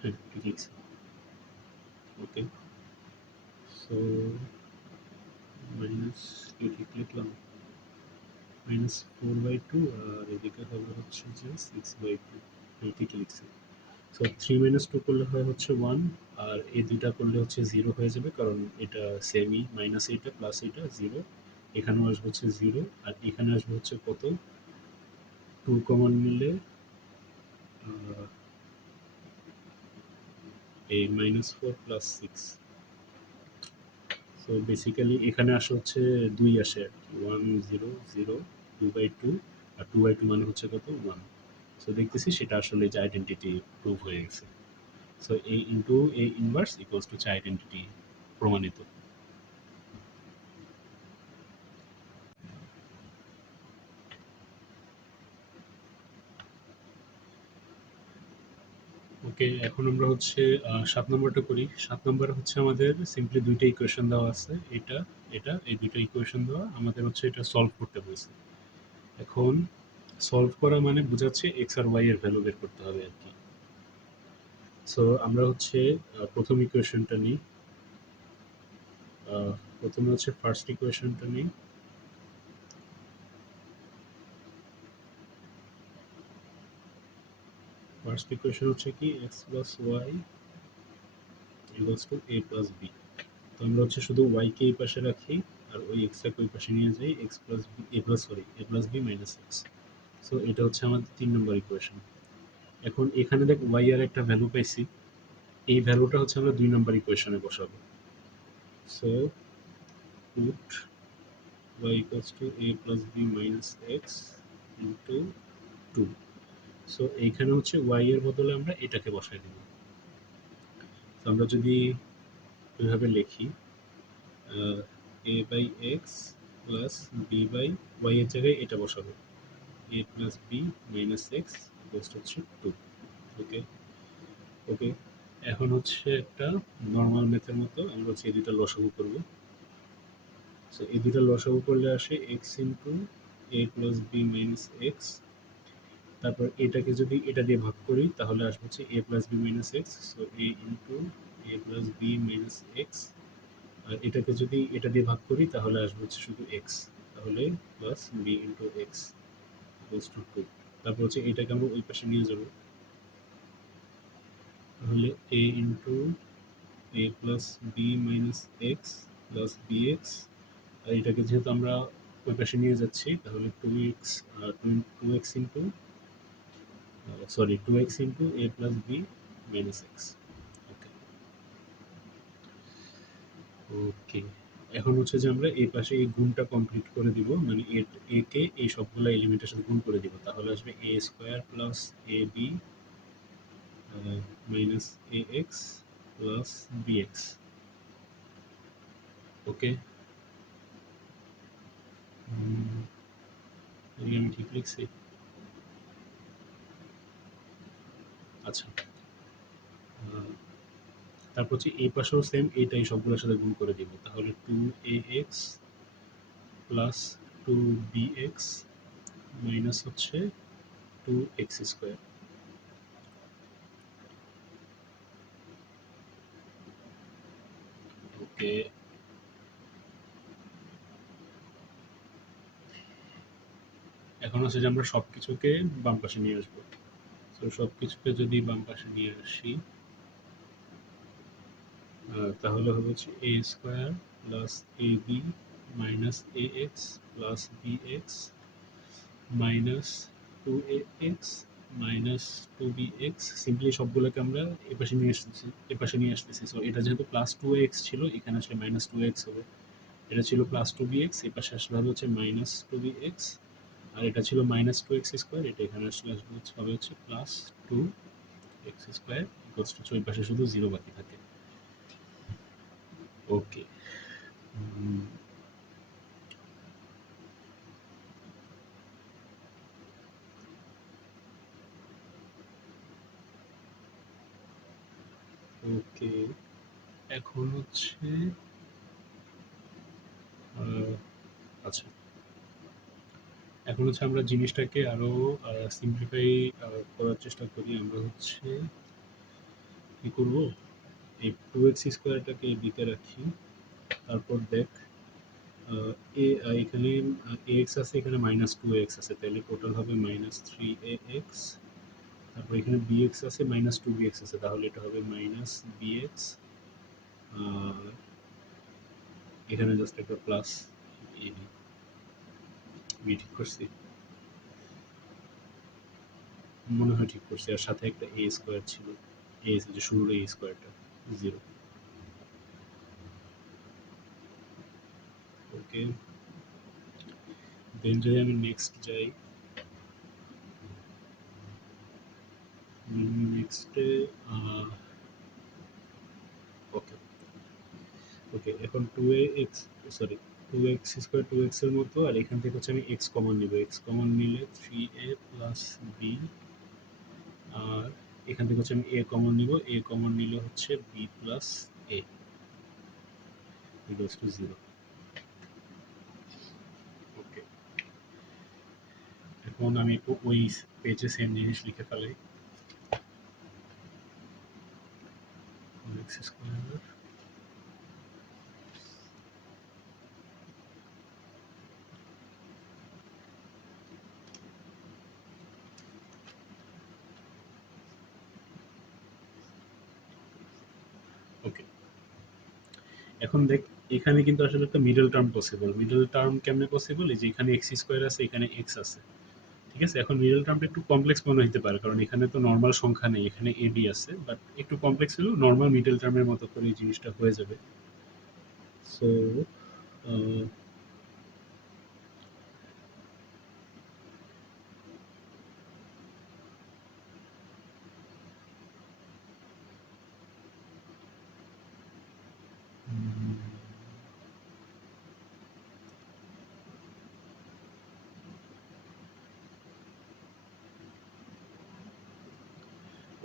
হ্যাঁ, ঠিক লিখছি। ওকে। সো মাইনাস, কি ঠিক লিখলাম? -4/2, আর এদিকে হবে হচ্ছে যে 6/2। আমি ঠিকই লিখছি। সো 3 -2 করলে হয় হচ্ছে 1, আর এই দুইটা করলে হচ্ছে 0 হয়ে যাবে, কারণ এটা সেমই, মাইনাস এইটা প্লাস এইটা 0। এখানেও আসবে হচ্ছে 0, আর এখানে আসবে হচ্ছে কত? 2 কমন নিলে এই -4 প্লাস 6। সো বেসিক্যালি এখানে আসে হচ্ছে 2 আসে আর কি, 1 0 0 2/2, আর 2/2 মানে হচ্ছে কত? 1। সো দেখতেছি সেটা আসলে যে আইডেন্টিটি প্রুভ হয়ে গেছে। So A into A inverse equals to হচ্ছে আইডেন্টিটি প্রমাণিত। ওকে, এখন আমরা হচ্ছে 7 নম্বরটা করি। 7 নম্বরে হচ্ছে আমাদের সিম্পলি 2 টা ইকুয়েশন দেওয়া আছে। এটা, এটা, এই 2 টা ইকুয়েশন দেওয়া। আমাদের হচ্ছে এটা সলভ করতে বলছে। এখন সলভ করা মানে বোঝাচ্ছে x আর y এর ভ্যালু বের করতে হবে আরকি। সো আমরা হচ্ছে প্রথম ইকুয়েশনটা নিই। প্রথমে হচ্ছে ফার্স্ট ইকুয়েশনটা নিই। ফার্স্ট ইকুয়েশন হচ্ছে কি x plus y equals to a plus b। তো আমরা হচ্ছে শুধু y কে এই পাশে রাখি, আর ওই x টাকে ওই পাশে নিয়ে যাই, x plus b a plus sorry a plus b minus x। So এটা হচ্ছে আমাদের 3 নম্বর ইকুয়েশন। এখন এখানে দেখ y এর একটা ভ্যালু পাইছি, এই ভ্যালুটা হচ্ছে আমরা 2 নম্বর ইকুয়েশনে বসাবো। So put y equals to a plus b minus x into 2। So এইখানে হচ্ছে y এর বদলে আমরা এটাকে বসাই দিব। তো আমরা যদি এভাবে লিখি, a by x plus b by y এর জায়গায় এটা বসাবো, a plus B minus x equals হচ্ছে 2। ওকে, ওকে। এখন হচ্ছে একটা নর্মাল ম্যাথের মতো আমরা হচ্ছে এই দুইটা লসাগু করবো। সো এই দুইটা লসাগু করলে আসে x into A plus B minus x. তারপর এটাকে যদি এটা দিয়ে ভাগ করি তাহলে আসবে হচ্ছে A plus B minus X. So A into A plus B minus X. আর এটাকে যদি এটা দিয়ে ভাগ করি তাহলে আসবে হচ্ছে শুধু এক্স, তাহলে plus B into x equals to 2। তারপর হচ্ছে এটাকে আমরা ওই পাশে নিয়ে যাব, তাহলে A into A plus B minus X plus B X, আর এটাকে যেহেতু আমরা ওই পাশে নিয়ে যাচ্ছি তাহলে two X into two X into A plus B minus X. Okay okay, এখন হচ্ছে যে আমরা এই পাশে এই গুণটা কমপ্লিট করে দিব, মানে এ কে এই সবগুলো এলিমেন্টের সাথে গুণ করে দিব, তাহলে আসবে এ square plus A B minus A X plus B x. ওকে, আমি ঠিক লিখছি? আচ্ছা, আহ, তারপর হচ্ছে এই পাশেও সেম এইটাই সবগুলোর সাথে গুণ করে দিব, তাহলে two A X plus two B X minus হচ্ছে টু এক্স স্কোয়ার। ওকে, এখন হচ্ছে যে আমরা সব কিছুকে বাম পাশে নিয়ে আসবো। তো সব কিছুকে যদি বাম পাশে নিয়ে আসি তাহলে হবে হচ্ছে A square plus A B minus A X plus B X minus two A X minus two B X. Simply সবগুলোকে আমরা এপাশে নিয়ে আসতেছি। সো এটা যেহেতু প্লাস টু এক্স ছিল, এখানে আসলে মাইনাস টু এক্স হবে। এটা ছিল প্লাস টু বি এক্স, এপাশে আসলে হবে হচ্ছে মাইনাস টু বি এক্স, আর এটা ছিল মাইনাস টু এক্স স্কোয়ার, এটা এখানে আসলে হবে হচ্ছে plus two x square equals to, ওই পাশে শুধু জিরো বাকি থাকে। ওকে, ওকে, এখন হচ্ছে আহ, আচ্ছা, এখন হচ্ছে আমরা জিনিসটাকে আরো সিম্পলিফাই করার চেষ্টা করি। আমরা হচ্ছে কি করব, এই টু এক্স স্কোয়ারটাকে দিতে রাখি, তারপর দেখ এ এখানে এ এক্স আছে, এখানে মাইনাস টু এক্স আছে, তাহলে টোটাল হবে মাইনাস থ্রি এ এক্স। তারপর এখানে বি এক্স আছে, মাইনাস টু বি এক্স আছে, তাহলে এটা হবে মাইনাস বি এক্স। আর এখানে জাস্ট একটা প্লাস এ বি। বি ঠিক করছি? মনে হয় ঠিক করছি, আর সাথে একটা এ স্কোয়ার ছিল, এ যে শুরুর এ স্কোয়ারটা জিরো। ওকে, দেন যদি আমি নেক্সট যাই, নেক্সটে ওকে ওকে, এখন two A X two x square two X এর মতো, আর এখান থেকে হচ্ছে আমি এক্স কমন নিব, এক্স কমন নিলে থ্রি এ প্লাস বি, আর এখান থেকে হচ্ছে আমি এ কমন নিব, এ কমন নিলে হচ্ছে B plus A equals to zero. Okay, এখন আমি একটু ওই পেজে সেম জিনিস লিখে ফেলাই, এক্স স্কোয়ার। ওকে, এখন দেখ, এখানে কিন্তু আসলে একটা middle term possible. Middle term কেমনে পসিবল? এই যে এখানে এক্স স্কোয়ার আছে, এখানে এক্স আছে, ঠিক আছে? এখন মিডল টার্মটা একটু কমপ্লেক্স মনে হতে পারে, কারণ এখানে তো নর্মাল সংখ্যা নেই, এখানে এ বি আছে, বাট একটু কমপ্লেক্স হলেও নর্মাল মিডল টার্মের মতো করে এই জিনিসটা হয়ে যাবে। সো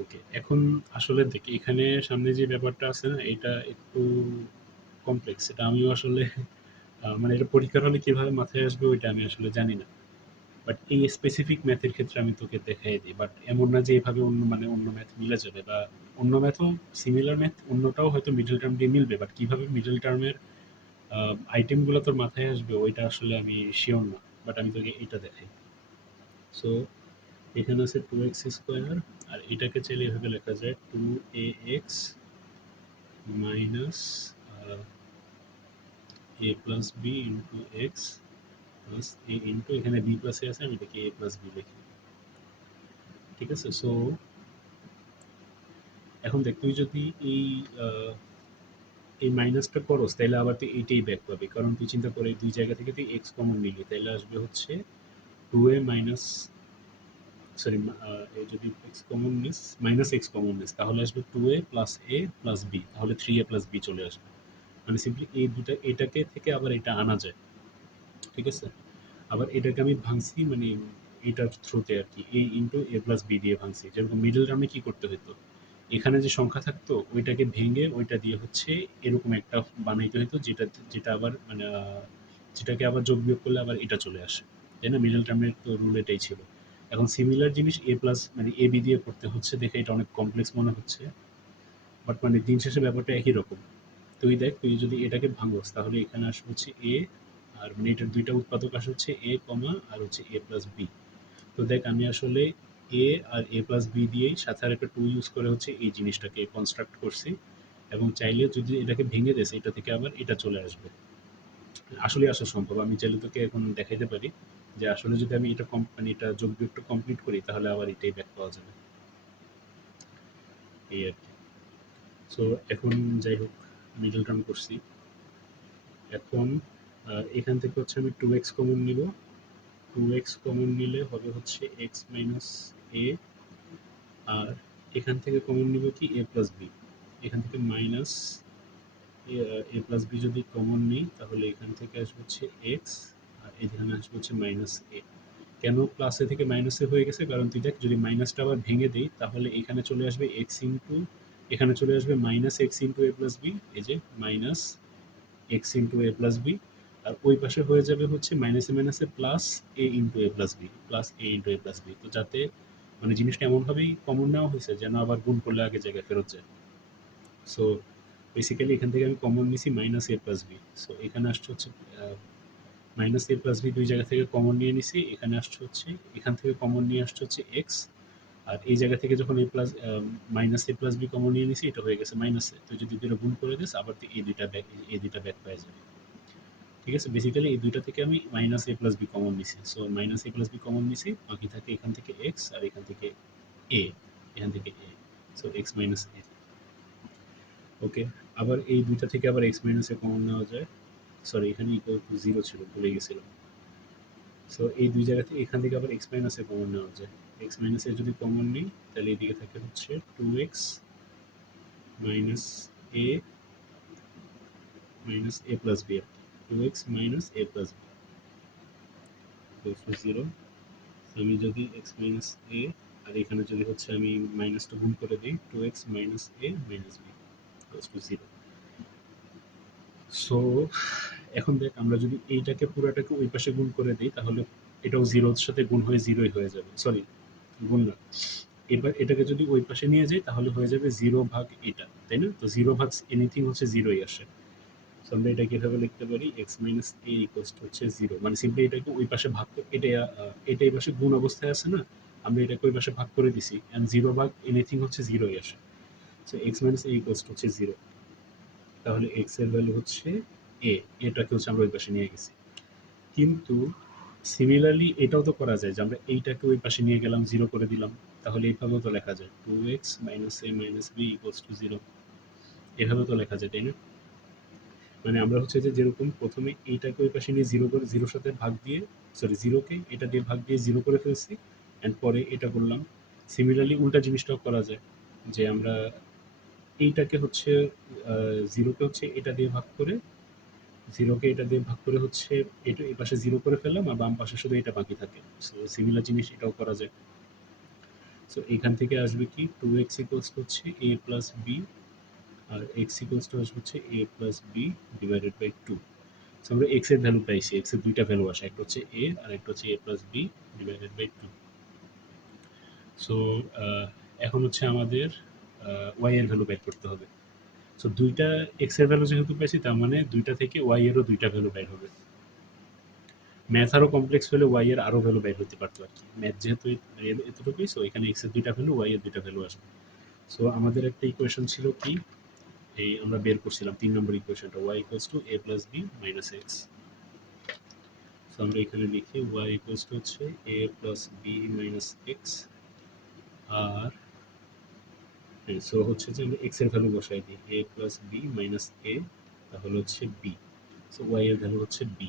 ওকে, এখন আসলে দেখি এখানে সামনে যে ব্যাপারটা আছে না, এটা একটু কমপ্লেক্স। এটা আমিও আসলে মানে এটা পরীক্ষার হলে কিভাবে মাথায় আসবে ওইটা আমি আসলে জানি না। বাট এই স্পেসিফিক ম্যাথের ক্ষেত্রে আমি তোকে দেখাই দিই, বাট এমন না যে এভাবে অন্য মানে অন্য ম্যাথ মিলে যাবে, বা অন্য ম্যাথও সিমিলার ম্যাথ অন্যটাও হয়তো মিডল টার্ম দিয়ে মিলবে, বাট কিভাবে মিডল টার্মের আইটেমগুলো তোর মাথায় আসবে ওইটা আসলে আমি শিওর না। বাট আমি তোকে এটা দেখাই। সো এখানে আছে টু এক্স স্কোয়ার, আর এটাকে চাইলে এভাবে লেখা যায় two A X minus A plus B into X plus A into এখানে বি প্লাস এ আছে, আমি এটাকে এ প্লাস বি লিখি। ঠিক আছে, সো এখন দেখ তুই যদি এই এই মাইনাসটা করস তাহলে আবার তুই এইটাই ব্যাক পাবি, কারণ তুই চিন্তা করে দুই জায়গা থেকে তুই এক্স কমন নিলি, তাহলে আসবে হচ্ছে টু এ মাইনাস, সরি যদি এক্স কমন নিস মাইনাস এক্স কমন নিস তাহলে আসবে টু এ প্লাস বি, তাহলে থ্রি এ প্লাস বি চলে আসবে। মানে সিম্পলি এই দুটা এটাকে থেকে আবার এটা আনা যায়। ঠিক আছে, আবার এটাকে আমি ভাঙছি মানে এটার থ্রুতে আর কি, এ ইন্টু এ প্লাস বি দিয়ে ভাঙছি। যেরকম মিডল টার্মে কি করতে হতো, এখানে যে সংখ্যা থাকতো ওইটাকে ভেঙে ওইটা দিয়ে হচ্ছে এরকম একটা বানাইতে হতো, যেটা যেটা আবার মানে যেটাকে আবার যোগ বিয়োগ করলে আবার এটা চলে আসে, তাই না? মিডল টার্মের তো রুল এটাই ছিল। এখন সিমিলার জিনিস এ প্লাস মানে এ বি দিয়ে করতে হচ্ছে দেখে এটা অনেক কমপ্লেক্স মনে হচ্ছে, বাট মানে দিন শেষে ব্যাপারটা একই রকম। তুই দেখ, তুই যদি এটাকে ভাঙোস তাহলে এখানে আসবে হচ্ছে এ, আর মানে এটার দুইটা উৎপাদক আসে হচ্ছে এ কমা আর হচ্ছে এ প্লাস বি। তো দেখ আমি আসলে এ আর এ প্লাস বি দিয়েই সাথে আর একটা টু ইউজ করে হচ্ছে এই জিনিসটাকে কনস্ট্রাক্ট করছি, এবং চাইলে যদি এটাকে ভেঙে দেস এটা থেকে আবার এটা চলে আসবে। আসলে আসা সম্ভব, আমি চাইলে তোকে এখন দেখাইতে পারি যে আসলে যদি আমি এটা মানে এটা যোগ বিয়োগটা কমপ্লিট করি তাহলে আবার এটাই ব্যাক পাওয়া যাবে, এই আর কি। সো এখন যাই হোক, মিডল টার্ম করছি। এখন এখান থেকে হচ্ছে আমি টু এক্স কমন নিব, টু এক্স কমন নিলে হবে হচ্ছে এক্স মাইনাস এ, আর এখান থেকে কমন নিব কি এ প্লাস বি, এখান থেকে মাইনাস এ প্লাস বি যদি কমন নিই তাহলে এখান থেকে আসবে হচ্ছে এক্স, আর এখানে আসবে হচ্ছে মাইনাস এ। কেন প্লাস এ থেকে মাইনাস এ হয়ে গেছে, কারণ তুই দেখ যদি মাইনাসটা আবার ভেঙে দিই তাহলে এখানে চলে আসবে এক্স ইন্টু, এখানে চলে আসবে minus x into A plus B, এই যে minus x into A plus B, আর ওই পাশে হয়ে যাবে হচ্ছে মাইনাসে মাইনাসে plus A into A plus B, plus A into A plus B. তো যাতে মানে জিনিসটা এমনভাবেই কমন নেওয়া হয়েছে যেন আবার গুণ করলে আগে জায়গায় ফেরত যায়। সো বেসিক্যালি এখান থেকে আমি কমন নিছি minus A plus B, so এখানে আসছে হচ্ছে মাইনাস এ প্লাস বি দুই জায়গা থেকে কমন নিয়ে নিছি, এখানে আসছে হচ্ছে এখান থেকে কমন নিয়ে আসছে হচ্ছে এক্স, আর এই জায়গা থেকে যখন এ plus minus A plus B common নিয়ে নিছি এটা হয়ে গেছে মাইনাসে, তো যদি দুটো গুণ করে দিস আবার তুই এই দুইটা ব্যাক পেয়ে যাবে। ঠিক আছে, বেসিক্যালি এই দুইটা থেকে আমি minus A plus B common নিছি, so minus A plus B common নিছি, বাকি থাকে এখান থেকে এক্স আর এখান থেকে এ, এখান থেকে এ, সো এক্স মাইনাস এ। ওকে, আবার এই দুইটা থেকে আবার এক্স মাইনাস এ কমন নেওয়া যায়, সরি এখানে ইকুয়াল টু জিরো ছিল ভুলে গেছিলাম। সো এই দুই জায়গা থেকে এখান থেকে আবার এক্স মাইনাস এ কমন নেওয়া যায়, এক্স মাইনাস এ যদি কমন নিই তাহলে এদিকে থাকে হচ্ছে two x minus A minus A plus B, two x minus A plus B zero. আমি যদি এক্স মাইনাস এ আর এখানে যদি হচ্ছে আমি মাইনাসটা গুণ করে দিই two x minus A minus B to zero. So এখন দেখ আমরা যদি এইটাকে পুরাটাকে ওই পাশে গুণ করে দিই তাহলে এটাও জিরোর সাথে গুণ হয়ে জিরোই হয়ে যাবে, সরি গুণ না, এবার এটাকে যদি ওই পাশে নিয়ে যাই তাহলে হয়ে যাবে জিরো ভাগ এটা, তাই না? তো জিরো ভাগ এনিথিং হচ্ছে জিরোই আসে। সো আমরা এটাকে এভাবে লিখতে পারি x minus A equals to হচ্ছে জিরো, মানে সিম্পলি এটাকে ওই পাশে ভাগ এটা এটা এই পাশে গুণ অবস্থায় আছে না, আমরা এটাকে ওই পাশে ভাগ করে দিছি এন্ড জিরো ভাগ এনিথিং হচ্ছে জিরোই আসে। So x minus A equals to হচ্ছে জিরো, তাহলে এক্স এর ভ্যালু হচ্ছে এ, এটাকে হচ্ছে আমরা ওই পাশে নিয়ে গেছি। কিন্তু সিমিলারলি এটাও তো করা যায় যে আমরা এইটাকে ওই পাশে নিয়ে গেলাম জিরো করে দিলাম, তাহলে এইভাবেও তো লেখা যায় two x minus A minus b equals to zero, এভাবে তো লেখা যায়, তাই না? মানে আমরা হচ্ছে যে যেরকম প্রথমে এইটাকে ওই পাশে নিয়ে জিরো করে জিরোর সাথে ভাগ দিয়ে, সরি জিরোকে এটা দিয়ে ভাগ দিয়ে জিরো করে ফেলছি অ্যান্ড পরে এটা করলাম। সিমিলারলি উল্টা জিনিসটাও করা যায় যে আমরা এইটাকে হচ্ছে জিরোকে হচ্ছে এটা দিয়ে ভাগ করে, জিরোকে এটা দিয়ে ভাগ করে হচ্ছে এটা এই পাশে জিরো করে ফেললাম আর বাম পাশে শুধু এটা বাকি থাকে। সো সিমিলার জিনিস এটাও করা যায়। সো এখান থেকে আসবে কি টু এক্স ইকুয়ালস হচ্ছে এ প্লাস বি, আর এক্স ইকুয়ালস টু আসবে হচ্ছে A plus B divided by two. So আমরা এক্স এর ভ্যালু পাইছি, এক্স এর দুইটা ভ্যালু আসে, একটা হচ্ছে এ আর একটা হচ্ছে A plus B divided by two. So এখন হচ্ছে আমাদের ওয়াই এর ভ্যালু বের করতে হবে। সো দুইটা এক্স এর ভ্যালু যেহেতু পাইছি তার মানে দুইটা থেকে ওয়াই এরও দুইটা ভ্যালু বের হবে। ম্যাথ আরো কমপ্লেক্স হলে ওয়াই এর আরো ভ্যালু বের হতে পারতো আর কি, ম্যাথ যেহেতু এতটুকুই, সো এখানে এক্স এর দুইটা ভ্যালু ওয়াই এর দুইটা ভ্যালু আসবে। সো আমাদের একটা ইকুয়েশন ছিল কি এই আমরা বের করছিলাম 3 নম্বর ইকুয়েশনটা y a + b - x। So আমরা এখানে লিখি y হচ্ছে a + b - x। R so হচ্ছে যে আমরা x এর ভ্যালু বসাই দিই a + b - a, তাহলে হচ্ছে b। সো y এর ভ্যালু হচ্ছে b।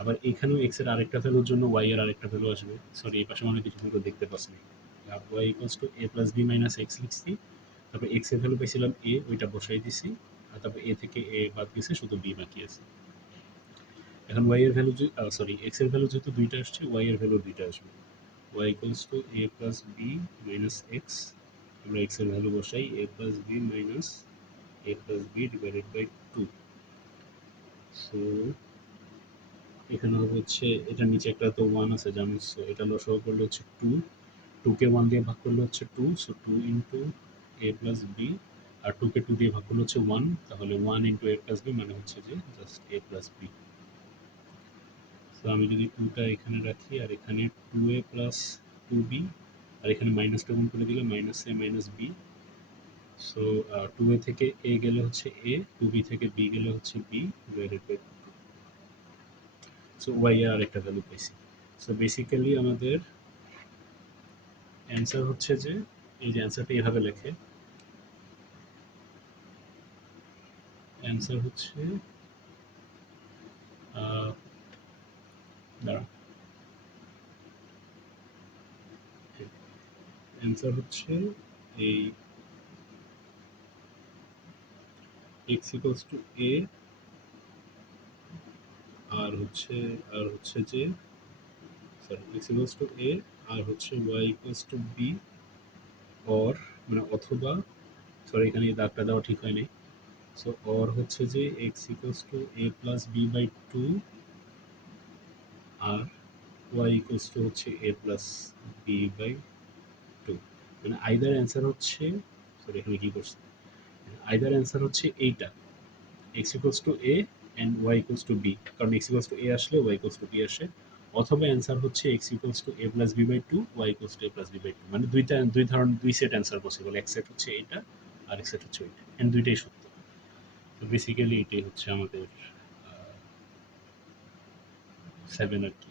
আবার এখানেও x এর আরেকটা ভ্যালুর জন্য y এর আরেকটা ভ্যালু আসবে। সরি, এই পাশে মনে হয় কিছু ভ্যালু দেখতে পাচ্ছি না। y a + b - x লিখছি। তারপর x এর ভ্যালু পেয়েছিলাম a, ওইটা বসাই দিছি। আর তারপর a থেকে a বাদ গেছে, শুধু b বাকি আছে। এখন y এর ভ্যালু সরি x এর ভ্যালু যেহেতু দুইটা আসছে, y এর ভ্যালু দুইটা আসবে। y a + b - x। আমরা x এর ভ্যালু বসাই a + b - a + b / 2। So এখানে হচ্ছে এটার নিচে একটা তো 1 আছে জানো, সো এটা লসাগু করলে হচ্ছে 2। 2 কে 1 দিয়ে ভাগ করলে হচ্ছে 2, সো 2 ইনটু a + b। আর 2 কে 2 দিয়ে ভাগ করলে হচ্ছে 1, তাহলে 1 ইনটু a + b মানে হচ্ছে যে জাস্ট a + b। সো আমি যদি 2 টা এখানে রাখি আর এখানে 2a + 2b, আর এখানে মাইনাসটা গুণ করে দিলে -a - b। সো 2a থেকে a গেলে হচ্ছে a, 2b থেকে b গেলে হচ্ছে b / 2। সো y এর আরেকটা ভ্যালু পেয়েছি। সো বেসিক্যালি আমাদের অ্যান্সার হচ্ছে যে, এই যে অ্যান্সারটা এভাবে লেখে, অ্যান্সার হচ্ছে দাঁড়ান, অ্যান্সার হচ্ছে এই x = a, আর হচ্ছে যে সরি x = a, আর হচ্ছে y = b, অর মানে অথবা, সরি এখানে এই দাগটা দেওয়া ঠিক হয়নি। সো অর হচ্ছে যে x = a + b/2, R y হচ্ছে a + b/2। মানে আইদার অ্যান্সার হচ্ছে, সরি এখানে কি করছে, আইদার অ্যান্সার হচ্ছে এইটা x = a and y = b, কারণ x = a আসলে y = b আসে। অথবা অ্যান্সার হচ্ছে x = a + b/2, y = a + b/2। মানে দুই সেট অ্যান্সার পসিবল। এক সেট হচ্ছে এটা, আর এক সেট হচ্ছে ওইটা, এন্ড দুইটাই সত্য। তো বেসিক্যালি এটাই হচ্ছে আমাদের 7 আর কি।